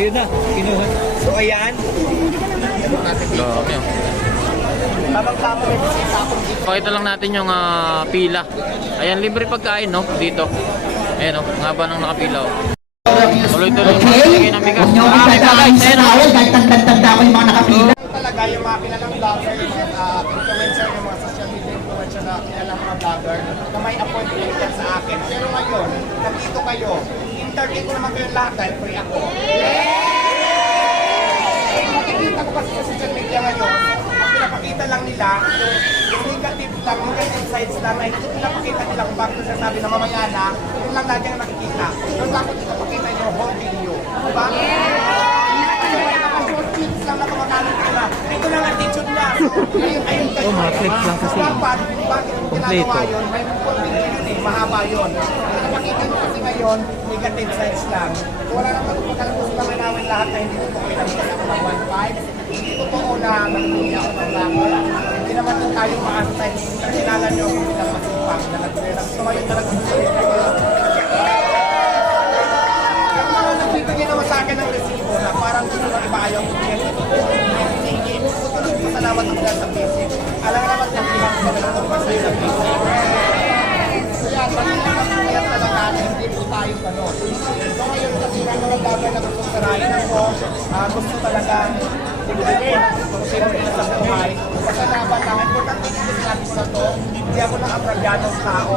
Ayun na, kinuha. So ayan. Ito natin dito. Dami oh. Pakita lang natin yung ah, pila. Ayan, libre pagkain, no? Dito. Ayan, oh. Ang haba ng nakapila, oh. Tuloy-tuloy ng bigas. Huwag niyo Ah, may sa Ayan, dahil tanda-tanda ko yung mga nakapila. Talaga yung mga kilalang vlogger, uh, influencer, yung mga social media influencer na kilalang mga vlogger na may appointment yan sa akin. Pero ngayon, nandito kayo, interview ko naman kayo lahat dahil free ako. Eh, nakikita ko kasi sa social media ngayon, ang pinapakita lang nila, yung, yung negative lang, yung negative sides lang, na hindi pinapakita nila kung bakit sasabi na mamaya na, yun lang lagi ang nakikita. Yung dapat pinapakita nyo yung whole video. Diba? Ito lang ang attitude niya. Ayun, ayun kayo. Oh, mga clips lang kasi. Dapat, bakit mo ginagawa Kompleto. yun? May video yun eh. Mahaba yun. Kasi ngayon, negative sides lang. Wala naman kung magkalagusto naman namin lahat na hindi totoo pinagkita ako ng 1.5. Hindi totoo na nagbili ako ng vlogger. Hindi naman po tayo maantay. Kilala nyo ako bilang masipag na nag-real. So, ngayon talaga gusto So ngayon kasi nga mga bagay na gusto sarayin ako, ah, gusto talaga tignan kung sino rin sa buhay. Pasalamat lang, importante kasi sinabi ko na to, hindi ako ng abragyadong tao,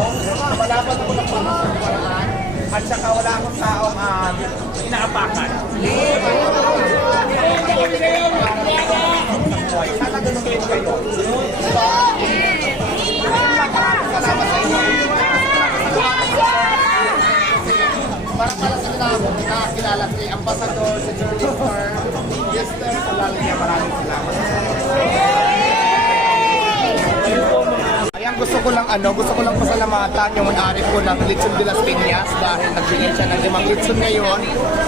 malaban ako ng pamang paraan, at saka wala akong taong uh, inaapakan. Sana nakakilala si Ambassador, si Journalister, Yester, Kulali niya. Maraming salamat. Ayan, gusto ko lang ano, gusto ko lang pasalamatan yung may-ari ko ng Lechon de las Piñas dahil nagbigay siya ng limang lechon ngayon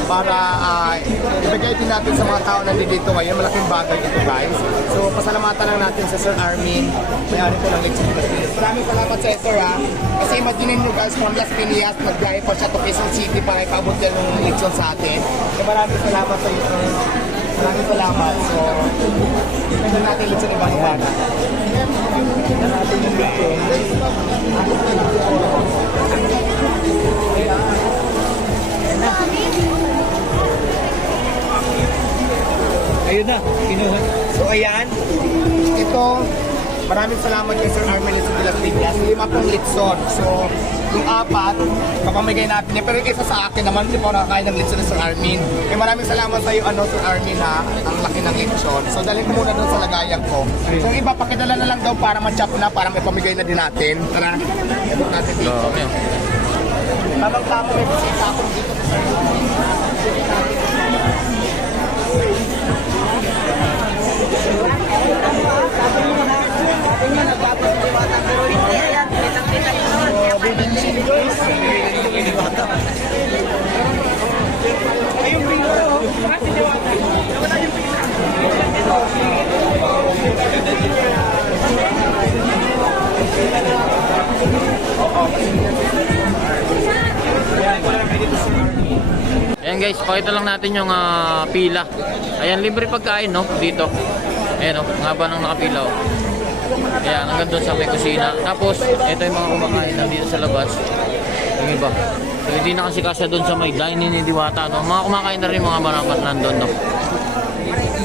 para ah, ibigay din natin sa mga tao na nandito ngayon. Malaking bagay ito guys. So pasalamatan lang natin sa Sir Armin, may-ari ko ng Lechon de las Piñas. Maraming salamat sa Sir ha. Kasi imagine nyo guys, from Las Piñas, nagbiyahe pa siya to Quezon City para ipaabot yan ng lechon sa atin. So maraming salamat sa iyo. Maraming salamat. So, tignan natin ibang. Tignan natin yung lechon. Ayun na, kinuha. So ayan, ito, maraming salamat kay Sir Armel sa Pilas Piñas. Lima pong litson. So, yung apat, papamigay natin niya. Pero yung isa sa akin naman, hindi po ako nakakain ng ni Sir Armin. Kaya maraming salamat sa iyo, ano, Sir Armin, ha, ang laki ng litson. So, dalhin ko muna doon sa lagayan ko. So, yung iba, pakidala na lang daw para ma-chop na, para may pamigay na din natin. Tara, ito natin dito. Dami. Tamang tama may bisita akong dito sa Sir Armin. Ayan guys, pakita lang natin yung ah, pila. Ayan, libre pagkain, no? Dito. Ayan, oh. Ang haba ng nakapila, oh. Ayan, hanggang doon sa may kusina. Tapos, ito yung mga kumakain nandito sa labas. Yung iba. So, hindi na kasi kasya doon sa may dining ni Diwata, no? Mga kumakain na rin mga maramat nandun, no?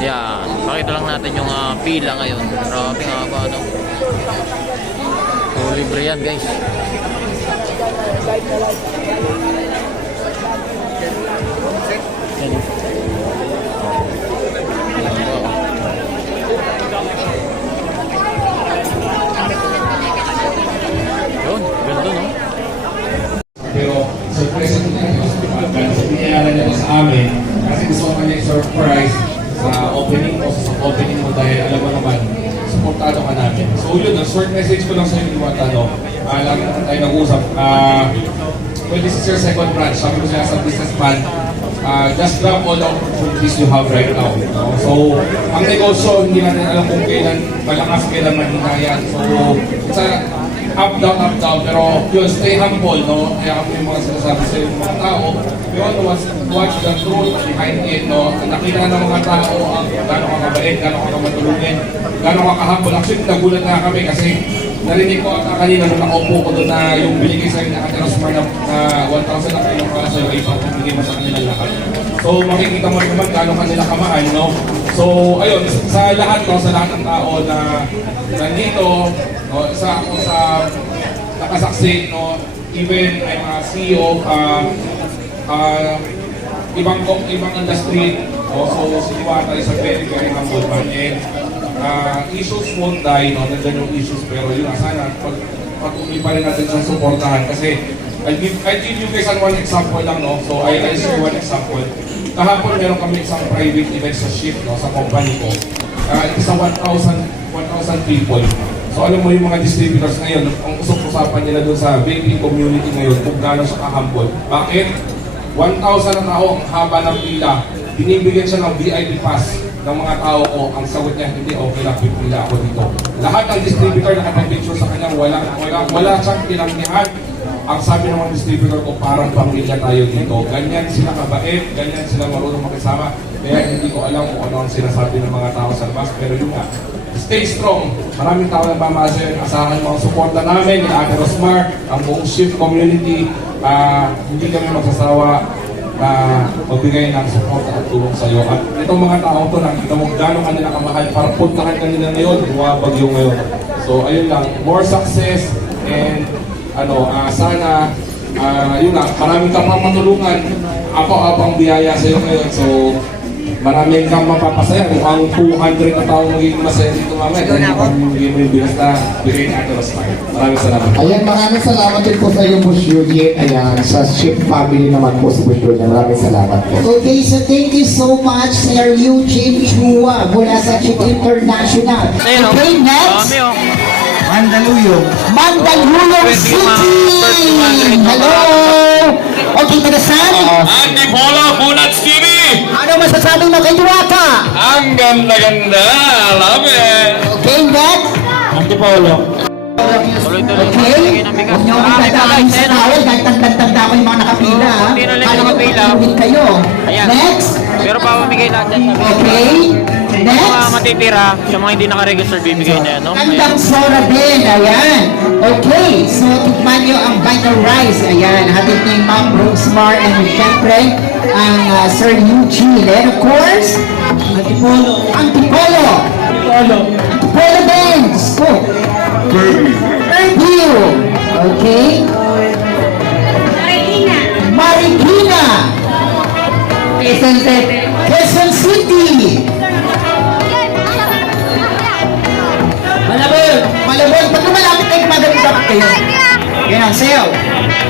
Ayan, pakita lang natin yung ah, pila ngayon. Grabe nga haba, no? So, libre yan, guys. Yun, supportado ka namin. So yun, ang short message ko lang sa inyo mga tanong. Uh, lagi naman tayo nag-usap. Ah, well, this is your second branch. Sabi ko sila sa business plan, uh, just grab all the opportunities you have right now. no? So, ang negosyo, hindi natin alam kung kailan malakas, kailan mahina yan. So, it's a up down, up down, pero yun, stay humble, no? Kaya kami yung mga sinasabi sa mga tao, yun, watch, watch the truth behind it, no? Nakita ng mga tao ang gano'ng kakabait, gano'ng kakamatulungin, gano'ng kakahambol. Actually, nagulat na kami kasi narinig ko at kanina nung nakaupo ko doon na yung binigay sa akin na Katerosmar na, na 1,000 na kayong para sa'yo ay ipapibigay mo sa kanila lahat. So makikita mo naman gano'ng kanila kamahal, no? So ayun, sa lahat, no, sa lahat ng tao na nandito, no, isa ako sa nakasaksi, no, even may mga CEO, ah, ah, ibang ibang industry, no, so si Diwata is a very, very humble man. And ah, issues won't die, no, nandiyan yung issues, pero yun, sana pag patuloy pa rin natin siyang suportahan kasi I'll give, I'll give you guys one example lang, no? So, I, I'll share one example. Kahapon meron kami isang private event sa ship, no? Sa company ko. Uh, isa 1,000 1,000 people. So, alam mo yung mga distributors ngayon, ang usap-usapan nila doon sa baking community ngayon, kung gaano siya kahambol. Bakit? 1,000 na tao, ang haba ng pila. Binibigyan siya ng VIP pass ng mga tao ko. Ang sagot niya, hindi okay lang, pipila ako dito. Lahat ng distributor nakapag-picture sa kanya, wala, wala, wala siyang tinanggihan. Ang sabi ng mga distributor ko, parang pamilya tayo dito. Ganyan sila kabait, ganyan sila marunong makisama. Kaya hindi ko alam kung ano ang sinasabi ng mga tao sa labas. Pero yun nga, stay strong. Maraming tao nagmamahal sa'yo. Asahan mo ang suporta namin, ni Ate Rosmar, ang buong shift community. Ah, hindi kami magsasawa na magbigay ng support at tulong sa iyo. At itong mga tao to, nakita mo gano'ng kanila kamahal para puntahan kanila ngayon, buwabagyo ngayon. So, ayun lang, more success and ano, ah, sana, ah, yun lang, maraming kang matulungan. Ako, ako ang biyaya sa iyo ngayon. So, maraming kang mapapasaya. Kung ang 200 na tao magiging masaya dito mamaya, dahil hindi mo yung bigas na bigay ni Ate Rosmar. Maraming salamat. Ayan, maraming salamat din po sa iyo, Boss Juliet. Ayan, sa Ship family naman po si Boss Juliet. Maraming salamat po. Okay, so thank you so much, Sir Eugene Chua mula sa Chip International. Ayun, oh. Okay, next. Dami, oh. Mandaluyong. Mandaluyong City! 200 Hello! Okay, tagasan? Andy Polo, Bulat TV! Ano masasabi mo kay Duwata? Ang ganda-ganda! Love it! Okay, next. Andy Polo. Tuloy-tuloy. Okay? Huwag niyo akong guys. sa oh. tawel dahil tagtag-tagda ko yung mga nakapila. Kala ko tutulungin kayo. Next. Pero pa mamigay lahat. Okay. Yung mga Next. matitira, sa mga hindi nakaregister, bibigay na yan, no? Kandang Sora din, ayan. Okay, so tikman nyo ang vital rice. Ayan, hatid ni Ma'am Rosemar and syempre ang uh, Sir Eugene. And of course, Antipolo. Antipolo. Antipolo. Antipolo din. Diyos ko. Fairview. Okay. Marikina. Quezon City. Marcel.